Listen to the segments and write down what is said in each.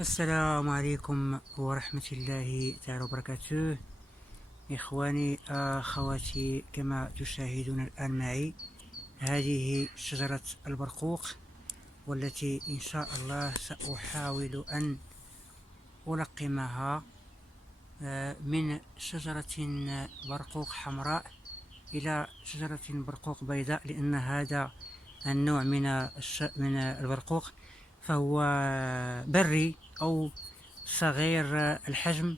السلام عليكم ورحمة الله تعالى وبركاته. إخواني أخواتي، كما تشاهدون الآن معي هذه شجرة البرقوق، والتي إن شاء الله سأحاول أن ألقمها من شجرة برقوق حمراء إلى شجرة برقوق بيضاء، لأن هذا النوع من البرقوق فهو بري أو صغير الحجم.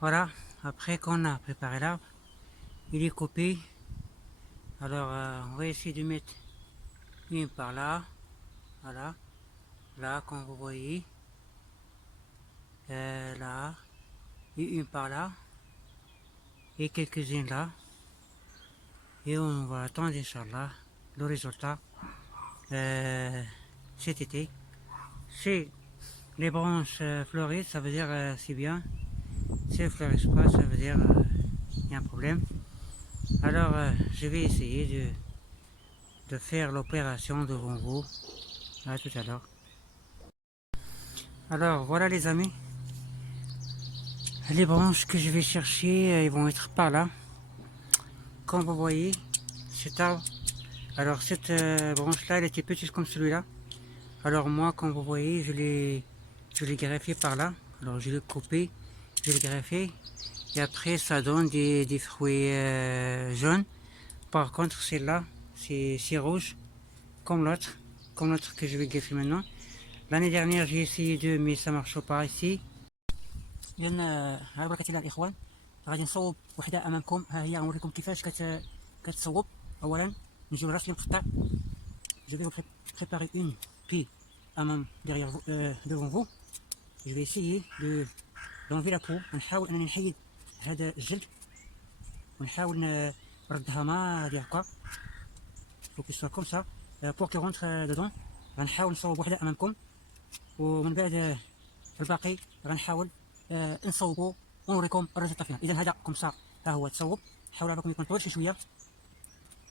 Voilà, après qu'on a préparé l'arbre, il est coupé. Alors on va essayer de mettre une par là, voilà, là comme vous voyez, là, et une par là, et quelques-unes là. Et on va attendre, Inch'Allah, le résultat cet été. Si les branches fleurissent, ça veut dire c'est bien. Si elles ne fleurissent pas, ça veut dire il y a un problème. Alors je vais essayer de faire l'opération devant vous. À tout à l'heure. Alors voilà les amis, les branches que je vais chercher, ils vont être par là. Comme vous voyez, cet arbre, alors cette branche là, elle était petite comme celui-là. Alors moi, comme vous voyez, je l'ai greffé par là. Alors je l'ai coupé, je l'ai greffé, et après ça donne des fruits jaunes. Par contre celle-là, c'est rouge, comme l'autre que je vais greffer maintenant. L'année dernière j'ai essayé deux, mais ça marche pas ici. لأن على بركة الله الإخوان غادي نصوب وحدة أمامكم. ها هي غنوريكم كيفاش كتصوب. أولا نجيو الراس ديال المقطع. Je vais vous préparer une puis derrière vous, devant vous. Je vais essayer d'enlever la peau. نحاول أنني نحيد هذا الجلد ونحاول نردها ما ديال هكا. faut qu'il soit comme ça pour qu'il rentre dedans. غنحاول نصوب وحدة أمامكم ومن بعد الباقي غنحاول نصوبوا ونوريكم الريزلتا فينا. اذا هذا كوم سا ها هو تصوب. حاولوا انكم يكون طويل شي شويه.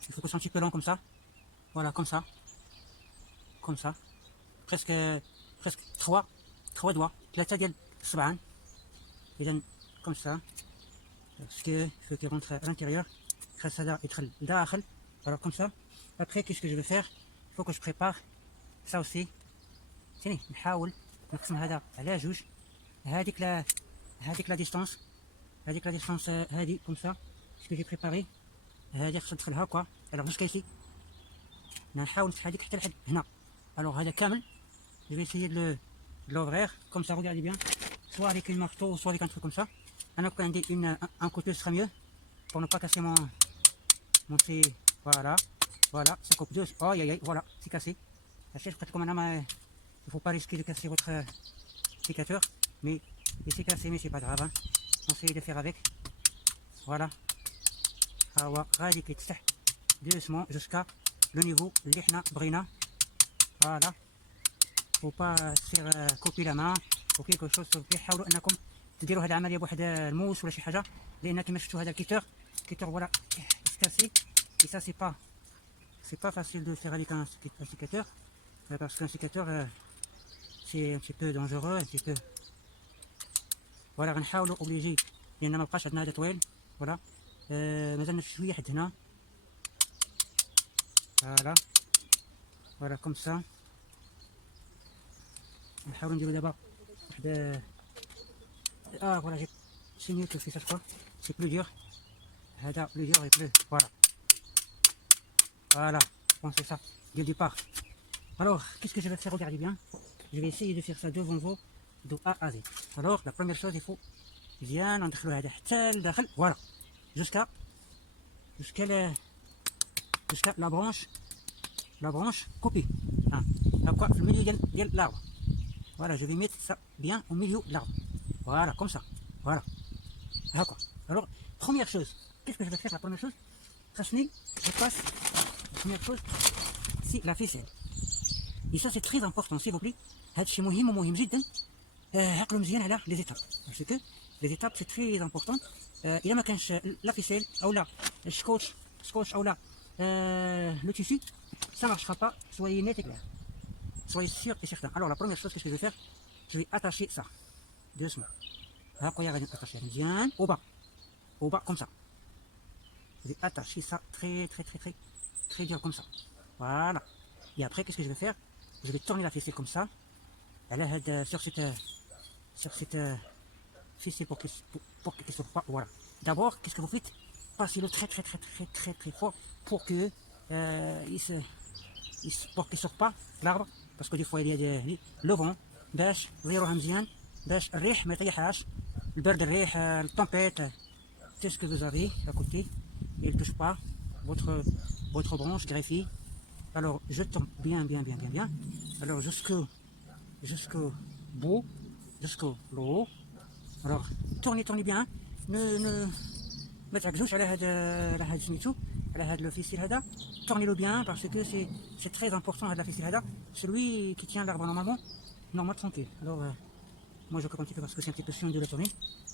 il faut que ça un petit peu long comme ça. voilà comme ça presque 3 doigts 3 ديال الصبعان. اذا comme ça parce que il faut qu'il rentre à l'intérieur. خاص هذا يدخل داخل. alors comme ça. après qu'est-ce que je vais faire? il faut que je prépare ça aussi. ثاني نحاول نقسم هذا على جوج. هذيك لا ديستانس هذه كوم سا سكو جي بريباري. هذه خصها تدخلها هكا. الوغ جوسكا ايسي نحاول نفتح هذيك حتى لحد هنا. الوغ هذا كامل جو في اسيي دو لوفرير كوم سا. ريغاردي بيان سوا افيك اون مارتو سوا افيك ان تروك كوم سا. انا كون عندي ان كوتو سرا ميو بور نو با كاسي مون سي. voilà ça coupe deux. oh aïe aïe voilà c'est cassé. je peux comme un il faut pas risquer de casser votre sécateur, mais c'est cassé, mais c'est pas grave, hein. On essaye de faire avec. voilà غادي كيتفتح doucement jusqu'à le niveau اللي حنا بغينا. voilà faut pas faire couper la main ou quelque chose. حاولوا انكم تديروا هذه العمليه بواحد الموس ولا شي حاجه، لان كما شفتوا هذا الكيتور voilà cassé. et ça c'est pas facile de faire avec un sécateur parce qu'un sécateur c'est un petit peu dangereux un petit peu. voilà غنحاولوا اوبليجي لان ما بقاش عندنا هذا طويل. voilà مازالنا شويه حد هنا. voilà comme ça. نحاولوا نديرو دابا واحد voilà c'est mieux que ça je crois. c'est plus dur. هذا plus dur et plus voilà bon c'est ça dès le départ. alors qu'est-ce que je vais faire? regardez bien, je vais essayer de faire ça devant vous de A à Z. alors la première chose il faut bien ندخلوا هذا حتى لداخل. voilà jusqu'à la branche coupée. هكا في الميليو ديال l'arbre. voilà je vais mettre ça bien au milieu de l'arbre. voilà comme ça. voilà هكا. alors première chose qu'est-ce que je vais faire? la première chose خاصني je passe. la première chose c'est la ficelle. et ça c'est très important s'il vous plaît. هذا الشيء مهم جدا. عقلوا مزيان على لي زيتاب parce que les étapes c'est très important. الا ما كانش لا فيسيل او لا سكوتش او لا le tissu, ça ne marchera pas. Soyez net et clair. Soyez sûr et certain. Alors la première chose que je vais faire, je vais attacher ça. Doucement. Attacher bien au bas. Au bas comme ça. Je vais attacher ça très dur comme ça. Voilà. Et après, qu'est-ce que je vais faire? Je vais tourner la ficelle comme ça. Elle est sur cette ficelle pour qu'elle ne sorte pas. Voilà. D'abord, qu'est-ce que vous faites? Passez-le très fort pour que pour qu'il ne sorte pas l'arbre. Parce que des fois, il y a le vent. باش يروح مزيان باش الريح ما يطيحهاش البرد الريح التمبيت tout ce que vous avez à côté il ne touche pas votre branche greffée. Alors je tourne bien alors jusqu'au bout, jusqu'au haut. alors tournez bien. ما تعكزوش على هاد سميتو على هاد الفيستيل هذا. tournez-le bien parce que c'est très important هاد الفيستيل هذا. celui qui tient l'arbre normalement tranquille. Alors moi je coupe un petit peu parce que c'est un petit peu chiant de la tourner.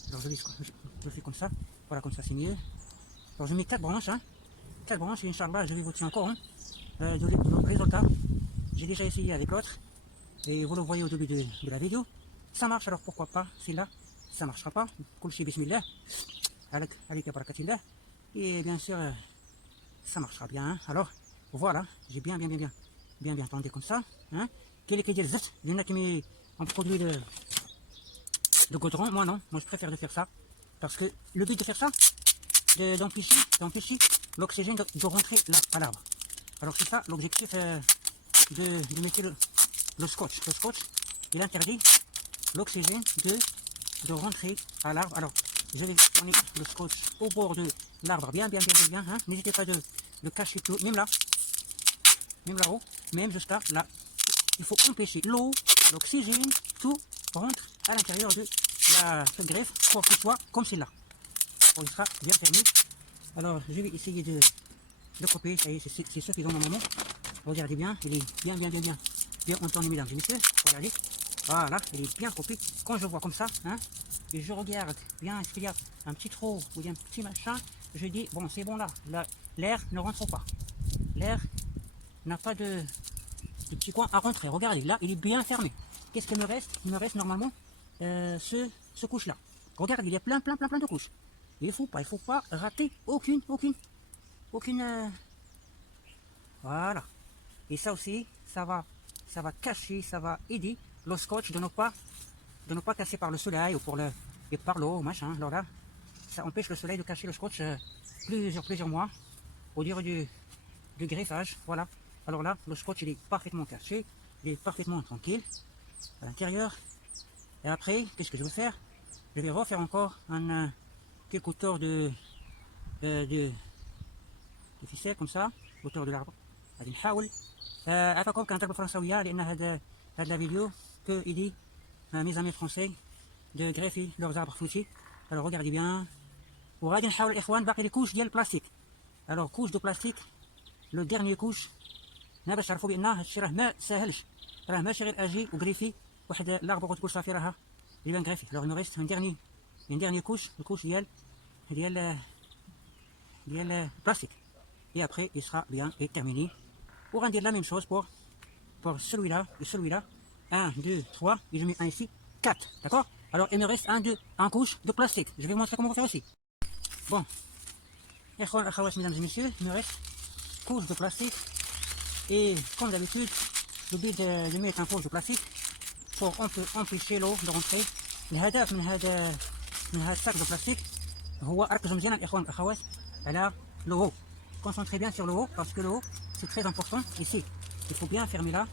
Alors je le fais comme ça. Voilà, comme ça c'est mieux. Alors je mets 4 branches, 4 branches et Inch'Allah je vais vous tenir au courant du résultat. J'ai déjà essayé avec l'autre et vous le voyez au début de la vidéo. Ça marche, alors pourquoi pas celle-là? Ça marchera pas. Kulchi bismillah. Avec barakatillah. Et bien sûr ça marchera bien. Alors voilà, j'ai bien tendu comme ça. Quel est le zeste? Il y en a qui met un produit de goudron. Moi non, moi je préfère de faire ça. Parce que le but de faire ça, d'empêcher l'oxygène de rentrer à l'arbre. Alors c'est ça l'objectif de mettre le scotch. Le scotch, il interdit l'oxygène de rentrer à l'arbre. Alors je vais tourner le scotch au bord de l'arbre bien. N'hésitez pas de cacher tout, même là-haut, même jusqu'à là. Il faut empêcher l'eau, l'oxygène, tout rentre à l'intérieur de la greffe pour qu'il soit comme celle-là. Il sera bien fermé. Alors je vais essayer de couper. Ça y est, c'est suffisant normalement. Regardez bien, il est bien entendu, mesdames et messieurs. Regardez, voilà, il est bien coupé. Quand je vois comme ça, et je regarde bien, est-ce qu'il y a un petit trou ou un petit machin, je dis bon, c'est bon là, l'air ne rentre pas. L'air n'a pas de petit coin à rentrer. Regardez, là, il est bien fermé. Qu'est-ce qu'il me reste? Il me reste normalement ce couche-là. Regardez, il y a plein de couches. Il faut pas rater aucune. Voilà. Et ça aussi, ça va cacher, ça va aider le scotch de ne pas casser par le soleil ou par l'eau, machin. Alors là, ça empêche le soleil de cacher le scotch plusieurs mois au durée du greffage. Voilà. Alors là, le scotch il est parfaitement caché, il est parfaitement tranquille à l'intérieur. Et après, qu'est-ce que je vais faire? Je vais refaire encore quelques tours de ficelle comme ça, autour de l'arbre. غادي نحاول عفاكم كنهضر بالفرنساويه لان هاد لا فيديو que il dit mes amis français de greffer leurs arbres fruitiers. Alors regardez bien. وغادي نحاول الاخوان باقي لي كوش ديال البلاستيك. alors couche de plastique, le dernier couche. باش تعرفوا بان هاد الشيء راه ما ساهلش، راه ماشي غير اجي وغريفي واحد لاربغ وتقول صافي راها بان غريفي. alors il me reste une dernière couche, le couche ديال plastique. Et après il sera bien et terminé. On va dire la même chose pour celui-là et celui-là. 1, 2, 3 et je mets un ici, 4. D'accord? Alors il me reste un couche de plastique. Je vais vous montrer comment faire aussi. Bon, mesdames et messieurs, il me reste couche de plastique. Et comme d'habitude, le but de mettre un couche de plastique pour empêcher l'eau de rentrer. الهدف من هذا الساك de plastique هو ركزوا مزيان الاخوان والاخوات على le haut. Concentrez bien sur le haut parce que le haut c'est très important. Ici, il faut bien fermer là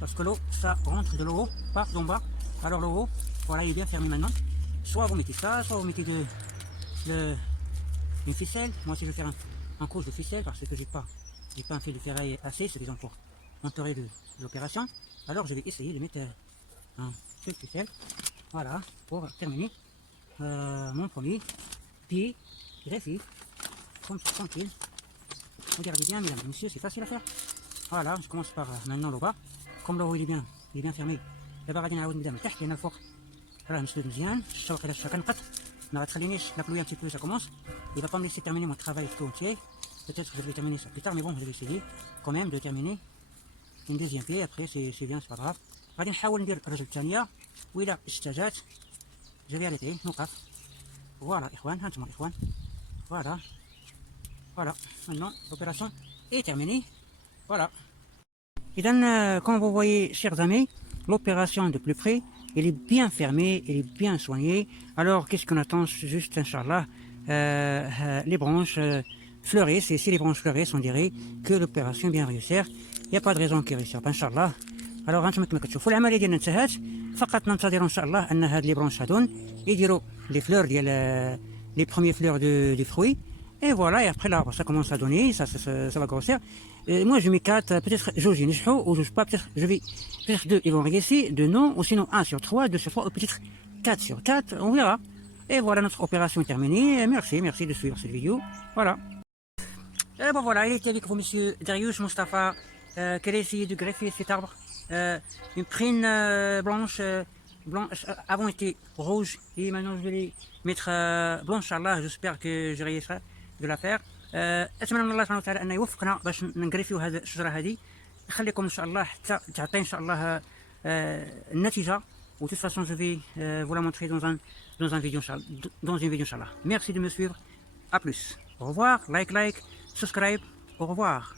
parce que l'eau ça rentre de le haut, pas d'en bas. Alors le haut, voilà, il est bien fermé maintenant. Soit vous mettez ça, soit vous mettez une ficelle. Moi aussi je vais faire un couche de ficelle parce que j'ai pas un fil de ferraille assez suffisant pour entourer de l'opération. Alors je vais essayer de mettre un fil de ficelle. Voilà, pour terminer mon premier pied greffé, comme ça, tranquille. Regardez bien, mesdames et messieurs, c'est facile à faire. Voilà, je commence par maintenant le bas. Comme le haut il est bien fermé. دابا غادي نعاود نبدا من تحت لان الفوق راه مسدود مزيان. الشوق الى كنقط ما غتخلينيش لا بلوي un petit peu ça commence. Il va pas me laisser terminer mon travail tout entier. Peut-être que je vais terminer ça plus tard, mais bon, je vais essayer quand même de terminer une deuxième pied. Après, c'est bien, c'est pas grave. غادي نحاول ندير الرجل الثانية، وإذا استجات je vais arrêter نوقف. Voilà, إخوان، هانتم الإخوان. Voilà. Voilà. Maintenant, l'opération est terminée. Voilà. Et donc, comme vous voyez, chers amis, l'opération de plus près, elle est bien fermée, elle est bien soignée. Alors, qu'est-ce qu'on attend? Juste, Inch'Allah, les branches fleurissent. Et si les branches fleurissent, on dirait que l'opération est bien réussie. Il n'y a pas de raison qu'elle réussisse pas, Inch'Allah. Alors, انتم كما كتشوفوا العمليه ديالنا انتهت. فقط ننتظر ان شاء الله ان هاد لي برونش هادون يديروا لي فلور ديال لي بروميير فلور دو فروي. Et voilà, et après là, ça commence à donner, ça va grossir. Et moi, je mets 4, peut-être Joji Nishou, ou je sais pas, peut-être je vais, peut-être 2, ils vont régresser, 2 non, ou sinon 1 sur 3, 2 sur 3, ou peut-être 4 sur 4, on verra. Et voilà, notre opération est terminée. Merci, merci de suivre cette vidéo. Voilà. Et bon voilà, il était avec vous, monsieur Darius Mustafa, qui a essayé de greffer cet arbre. Une prune blanche, avant était rouge, et maintenant je vais les mettre blanche, Inch'Allah. J'espère que je réussirai de la faire. اتمنى من الله سبحانه وتعالى ان يوفقنا باش نغريفيو هذه الشجره هذه، يخليكم ان شاء الله حتى تعطي ان شاء الله النتيجه. و toute façon je vais vous la montrer dans une vidéo inchallah. Merci de me suivre, à plus, au revoir, like, subscribe, au revoir.